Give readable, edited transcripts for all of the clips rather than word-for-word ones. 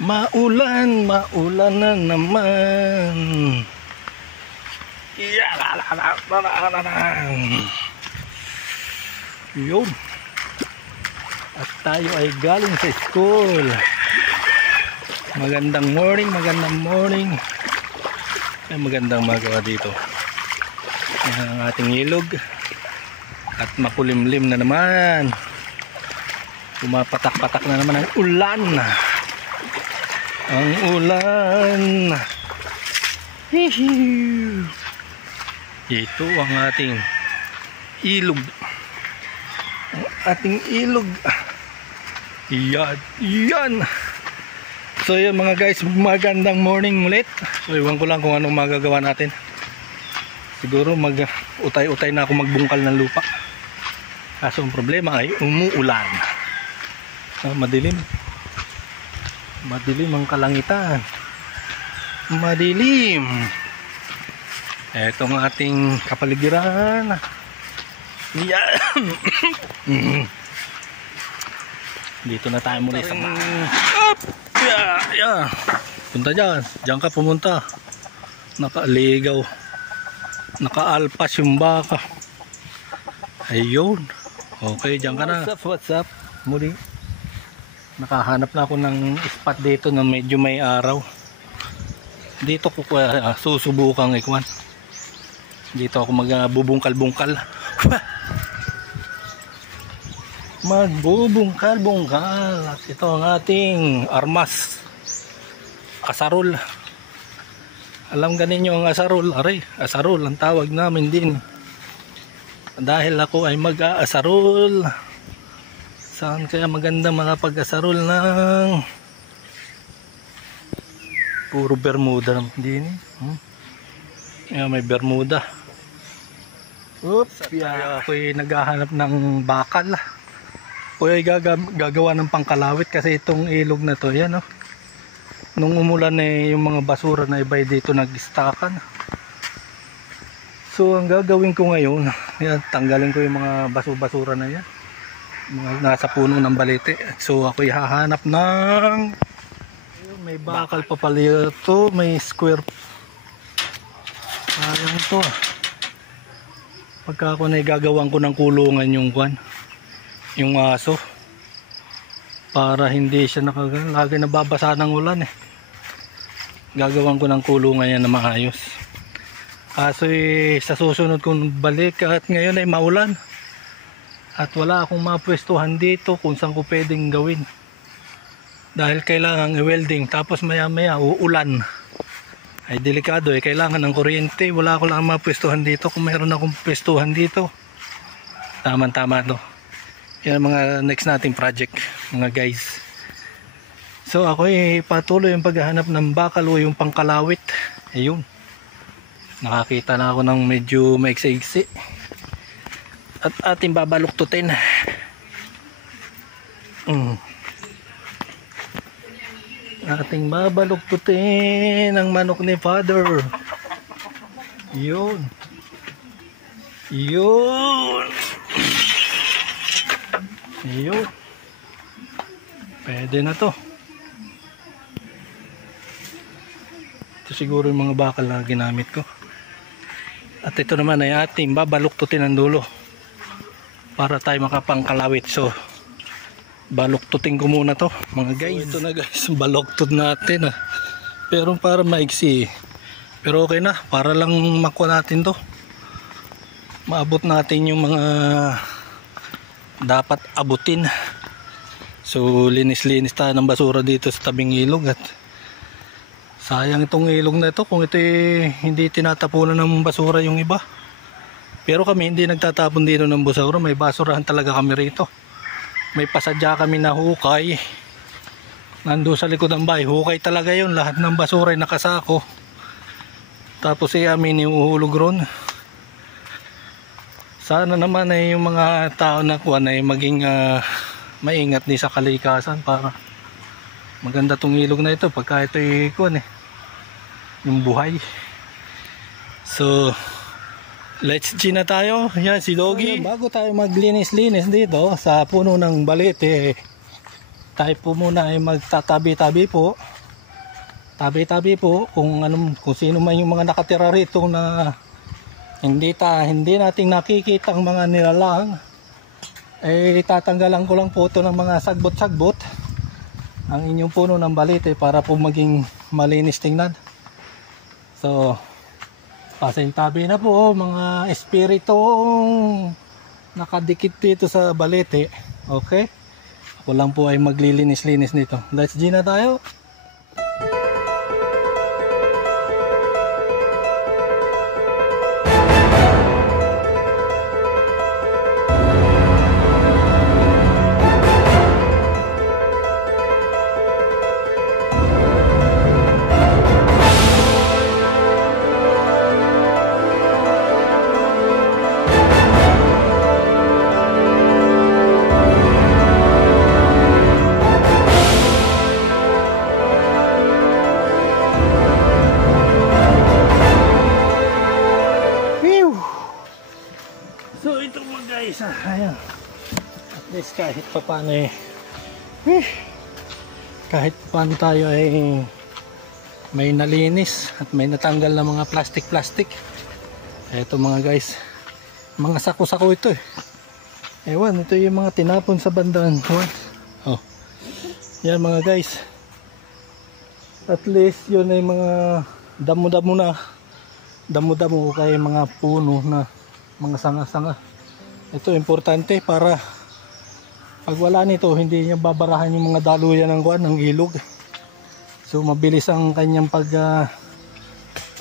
Maulan na naman. Yun. At tayo ay galing sa school. Magandang morning. Ay magandang magawa dito. Yan ang ating ilog. At makulimlim na naman. Pumapatak-patak na naman ang ulan. Ang ulan. Hihiu. Ito ang ating ilog. Ang ating ilog. Yan. So yun mga guys, magandang morning ulit. So iwan ko lang kung anong magagawa natin. Siguro mag-utay-utay na ako magbungkal ng lupa. Kaso ang problema ay umuulan. Madilim ang kalangitan. Madilim. Ito ang ating kapaligiran. Yan. Dito na tayo muli sa punta dyan. Diyan ka pumunta. Nakaligaw. Nakaalpas yung baka. Ayun. Okay, diyan ka na. What's up? Muli. Nakahanap na ako ng spot dito na medyo may araw. Dito ko susubukang ikuan. Dito ako magbubungkal-bungkal. Magbubungkal-bungkal. At ito ang ating armas. Asarol. Alam ganin nyo ang asarol. Aray, asarol ang tawag namin din. Dahil ako ay mag-aasarol. Saan kaya maganda makapag-asarol ng puro bermuda din. May bermuda. Oops, ako'y naghahanap ng bakal. Ako'y gagawa ng pangkalawit kasi itong ilog na to, yan nung umulan yung mga basura na iba dito nag-stackan. So ang gagawin ko ngayon, yan, tanggalin ko yung mga basura na yan. Mga nasa puno ng balete. So ako'y hahanap ng may bakal pa pala ito, may square. Sayang ito pagka ako na gagawan ko ng kulungan yung aso para hindi siya lagi nababasa ng ulan gagawan ko ng kulungan yan na maayos. Kaso sa susunod kong balik at ngayon ay maulan at wala akong mapwestuhan dito kung saan ko pwedeng gawin dahil kailangan i-welding tapos maya uulan ay delikado kailangan ng kuryente. Wala ko lang mapwestuhan dito. Kung mayroon akong pwestuhan dito tama to. Yan ang mga next nating project mga guys. So ako patuloy yung paghahanap ng bakal o yung pangkalawit. Ayun, nakakita na ako ng medyo maiksi-iksi at ating babaluktutin. Ating babaluktutin ang manok ni Father. Yun. Pwede na to. Ito siguro yung mga bakal na ginamit ko. At ito naman ay ating babaluktutin ang dulo para tayo makapangkalawit. So baluktutin ko muna to mga guys. So, ito na guys, baluktod natin pero para maiksi pero okay na, para lang makuha natin to, maabot natin yung mga dapat abutin. So linis-linis tayo ng basura dito sa tabing ilog at sayang itong ilog na ito kung ito hindi tinatapunan ng basura yung iba, pero kami hindi nagtatapon dito ng basura. May basurahan talaga kami rito. May pasadya kami na hukay nandun sa likod ng bahay. Hukay talaga yun, lahat ng basura ay nakasako tapos amin yung uhulog ron. Sana naman ay yung mga tao na kuwan ay maging maingat din sa kalikasan para maganda tong ilog na ito pagka ito yung buhay. So let's G na tayo. Yan si Doggy. Bago tayo maglinis-linis dito sa puno ng balete, tayo po muna ay magtatabi-tabi po tabi-tabi po kung sino man yung mga nakatira rito na hindi nating nakikita ang mga nilalang, tatanggalan ko lang po ito ng mga sagbot-sagbot ang inyong puno ng balite para po maging malinis tingnan. So pasintabi na po mga espiritong nakadikit dito sa balite. Okay, ako lang po ay maglilinis-linis nito. Let's G na tayo. So ito mga guys, ayan. At least kahit pa paano kahit paano tayo ay may nalinis at may natanggal na mga plastic. Ito mga guys, mga sako-sako ito ewan, ito yung mga tinapon sa bandang oh. Yan mga guys, at least yun ay mga damo-damo kay mga puno na mga sanga-sanga. Ito importante para pag wala nito hindi niya babarahan yung mga daluyan ng ilog. So mabilis ang kanyang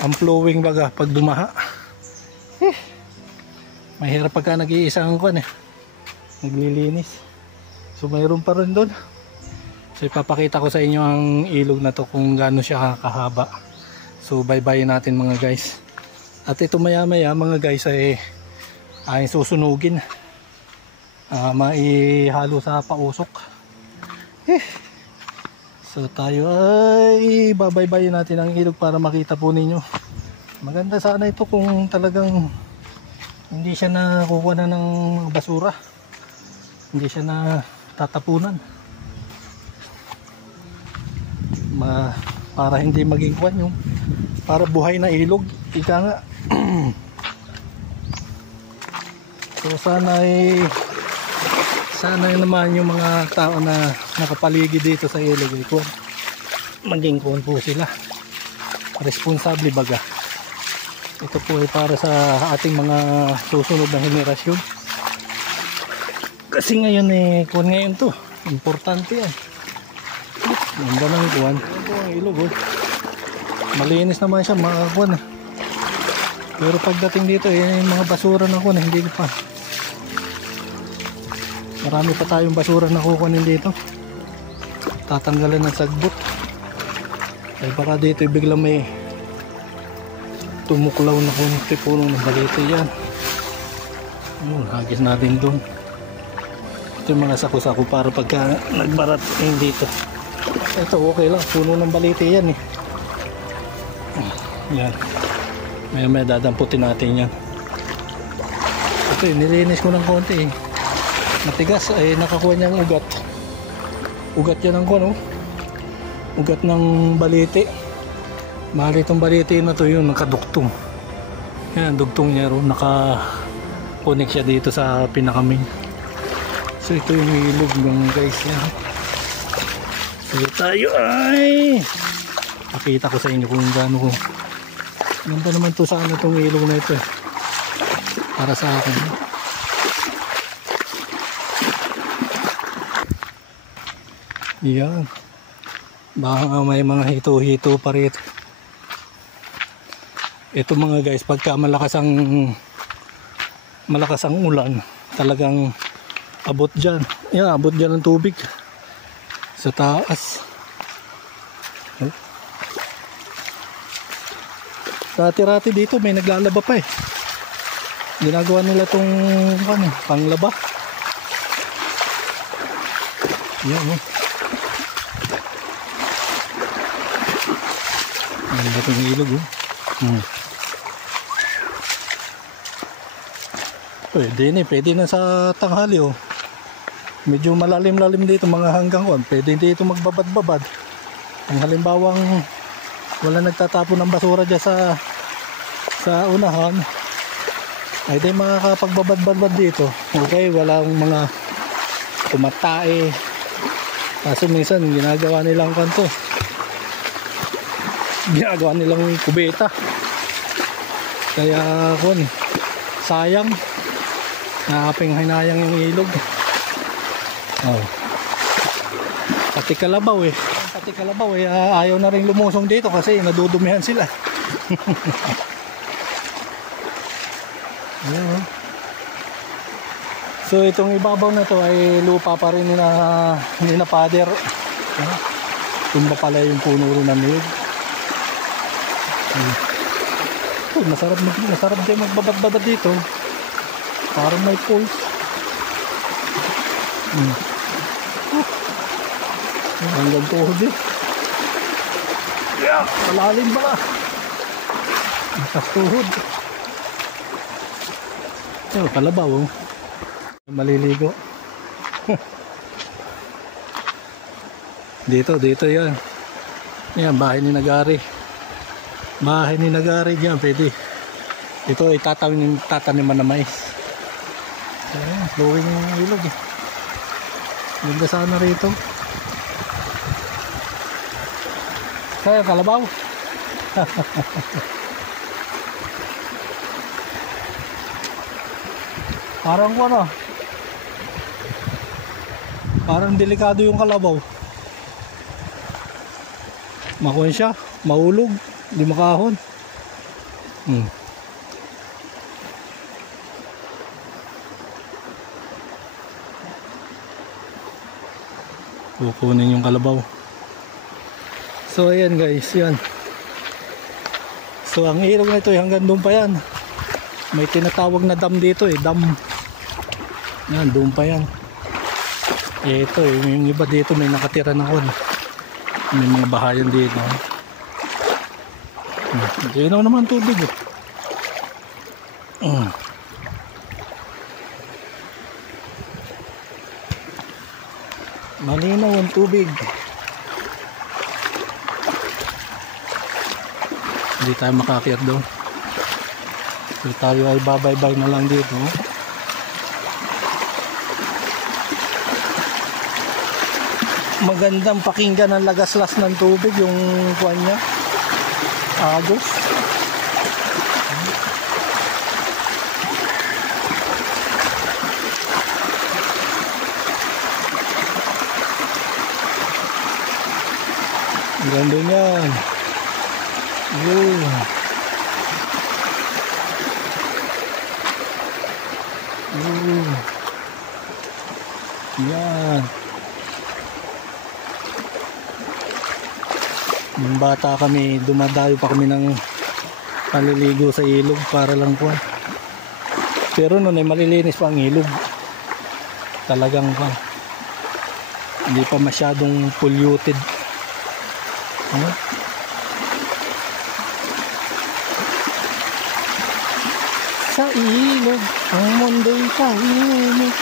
ang flowing baga pag dumaha. Mahirap pagka nag-iisa ang naglilinis. So mayroon pa rin doon. So ipapakita ko sa inyo ang ilog na to kung gaano siya kahaba. So baybayin natin mga guys. At ito maya-maya mga guys ay susunugin, maihalo sa pausok. So tayo ay babaybayin natin ang ilog para makita po ninyo. Maganda sana ito kung talagang hindi siya nakukuha na ng basura, hindi siya na tatapunan, para hindi maging yung para buhay na ilog, ika nga. So sana naman yung mga tao na nakapaligid dito sa ilog maging po sila responsable baga. Ito po ay para sa ating mga susunod na henerasyon. Kasi ngayon ngayon to, importante yan. Ganda ng ito ang ilog malinis naman siya mga pero pagdating dito yung mga basura na hindi pa. Marami pa tayong basura na kukunin dito. Tatanggalan ng sagbot. Ay baka dito biglang may tumuklaw na kunti puno ng balite yan. Hagis natin doon. Ito yung mga sako-sako para pagka nagbarat dito. Ito okay lang, puno ng balite yan yan. May dadamputin natin yan. Ito nilinis ko ng konti matigas ay nakakuha niya ang ugat yan ng ugat ng balite. Mahal itong balite na to yung nakaduktong yan, dugtong niya ron, naka-connect siya dito sa pinakamain. So ito yung ilog ng guys yan. So tayo ay pakita ko sa inyo kung gaano ganda naman to sa itong ilog na ito para sa akin. Yan, baka may mga hito-hito pa rito. Ito mga guys, pagka malakas ang ulan, talagang abot dyan. Yan, abot dyan ng tubig sa taas. Dati-rati dito may naglalaba pa ginagawa nila itong panglaba. Yan ganda itong ilog pwede na sa tanghali medyo malalim-lalim dito mga hanggang pwede dito magbabad-babad. Ang halimbawang wala nagtatapon ng basura dyan sa unahan, ay di makakapagbabad-badbad dito. Okay, walang mga kumatae. Kaso minsan ginagawa nilang kanto, ginagawa nilang kubeta, kaya kun sayang, nakaping hinayang yung ilog. Oh, pati kalabaw ayaw na rin lumusong dito kasi nadudumihan sila. Ayan. So itong ibabaw na to ay lupa pa rin ni na father. Tumba pala yung puno rin ng niyog. Masarap din magbabad-babad dito. Parang may pulse. Hanggang tuhod eh. Malalim pala. Matas tuhod. Kalabaw oh. Maliligo. dito yan. Yan, bahay ni Nagari. Bahay ni Nagari dyan, pwede. Ito ay tataniman na mais. Ayan, flowing yung ilog eh. Ganda sana rito. Kaya kalabaw. Parang ano, parang delikado yung kalabaw. Makuha siya, mahulog, di makahon. Kukunin yung kalabaw. So ayan guys, yan. So ang ilog na ito hanggang doon pa yan. May tinatawag na dam dito eh, dam. Yan, doon pa yan. Ito eh, yung iba dito may nakatira na kon. May mga bahayan dito. Ginaw naman tubig eh. Malinaw ang tubig. Hindi tayo makaakyat doon. So tayo ay babaybay na lang dito. Magandang pakinggan ang lagaslas ng tubig, yung kuwan niya, agos. Ang ganda niyan. Yan. Nung bata kami, dumadayo pa kami ng paliligo sa ilog para lang po. Pero noon ay malilinis pa ang ilog. Talagang pa. Hindi pa masyadong polluted. Sa ilog, ang mundo'y tahimik.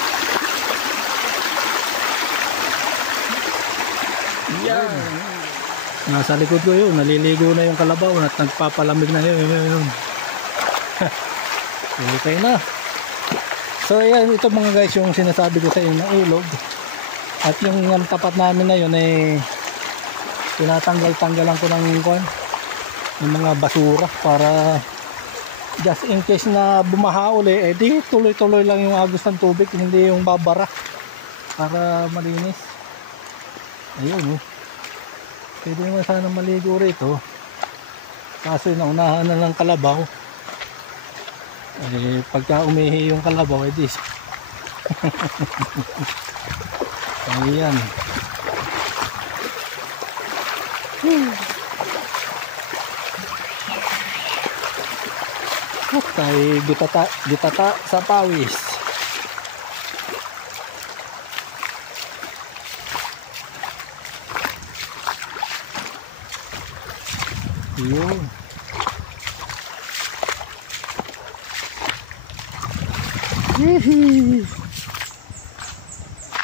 Yan. Nasa likod ko yun, naliligo na yung kalabaw at nagpapalamig na yun. Okay na. So ayan, ito mga guys yung sinasabi ko sa inyo na ilog. At yung tapat namin na yun ay tinatanggal-tanggalan ko ng mga basura para just in case na bumaha uli, di tuloy-tuloy lang yung agos ng tubig, hindi yung babara para malinis. Ayun pwede naman sana maligo rito, kaso naunahan na ng kalabaw. Pagka umihi yung kalabaw, dis ayan. Tayo gitata sa pawis. Yun.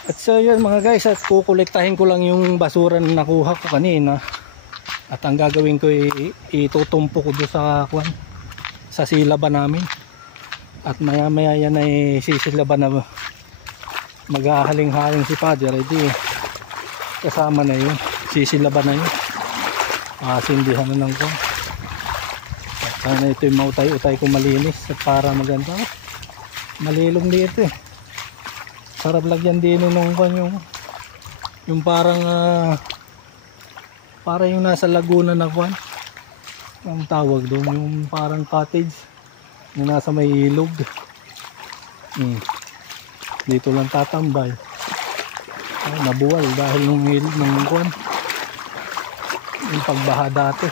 At so yun mga guys, at kukolektahin ko lang yung basura na nakuha ko kanina. At ang gagawin ko itutumpo ko doon sa silaban namin. At maya maya yan ay sisilaban na maghahaling-haling si Father. Hindi kasama na yun, sisilaban na yun, sindihan na ng kwan. At sana ito yung mautay-utay ko malinis at para maganda. Malilong dito eh. Sarap lagyan din nung kwan yung parang para yung nasa Laguna na kwan. Ang tawag doon, yung parang cottage na nasa may ilog. Dito lang tatambay. Ay, nabuwal dahil nung ilog ng kwan, yung pagbaha dati.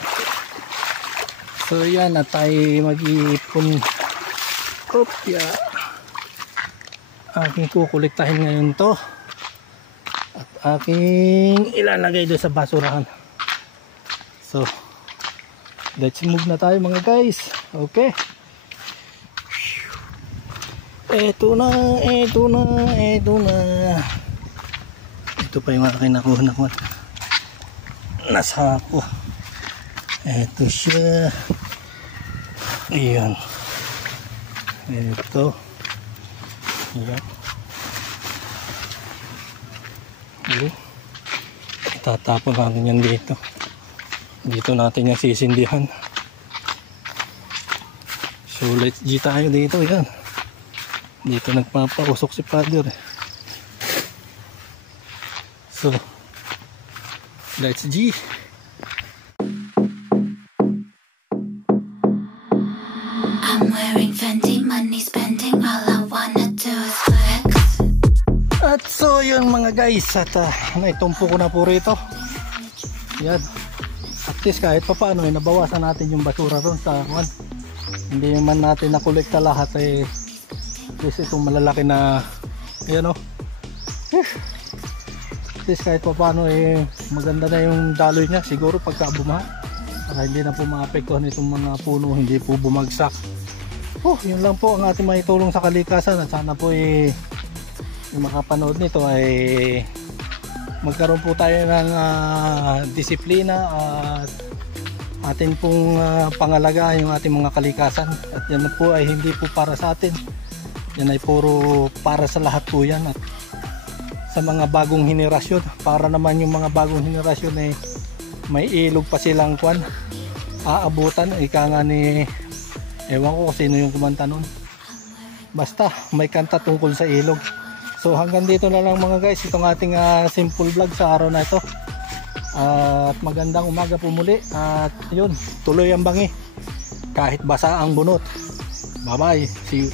So yan, at tayo mag-iipon kopya. Aking kukuliktahin ngayon to at aking ilalagay doon sa basurahan. So let's move na tayo mga guys. Okay, eto na. Ito pa yung aking nakuha na kwan. Nasa ako. Eto siya. Ayan. Ito. Ayan. Ayan. Tatapon natin yan dito. Dito natin yung sisindihan. So let's G tayo dito. Ayan. Dito nagpapausok si Father. So let's G. I'm wearing Fendi, money spending, all I wanna do is flex. At so yun mga guys, at naitumpo ko na po rito. Yan. At least kahit pa paano nabawasan natin yung basura ron sa kwan. Hindi man natin nakolekta lahat eh. At least itong malalaki na ayan o. At least kahit pa paano eh maganda na yung daloy niya siguro pagka bumaha. Para hindi na po maapektuhan itong mga puno, hindi po bumagsak. Yun lang po ang ating maitulong sa kalikasan. At sana po yung makapanood nito ay magkaroon po tayo ng disiplina at atin pong pangalagaan yung ating mga kalikasan. At yan po ay hindi po para sa atin, yan ay puro para sa lahat po yan. At sa mga bagong henerasyon, para naman yung mga bagong henerasyon ay may ilog pa silang kwan aabutan. Ika nga ni ewan ko sino yung kumanta nun, basta may kanta tungkol sa ilog. So hanggang dito na lang mga guys itong ating simple vlog sa araw na ito. At magandang umaga po muli. At yun, tuloy ang bangi kahit basa ang bunot. Bye bye, see you.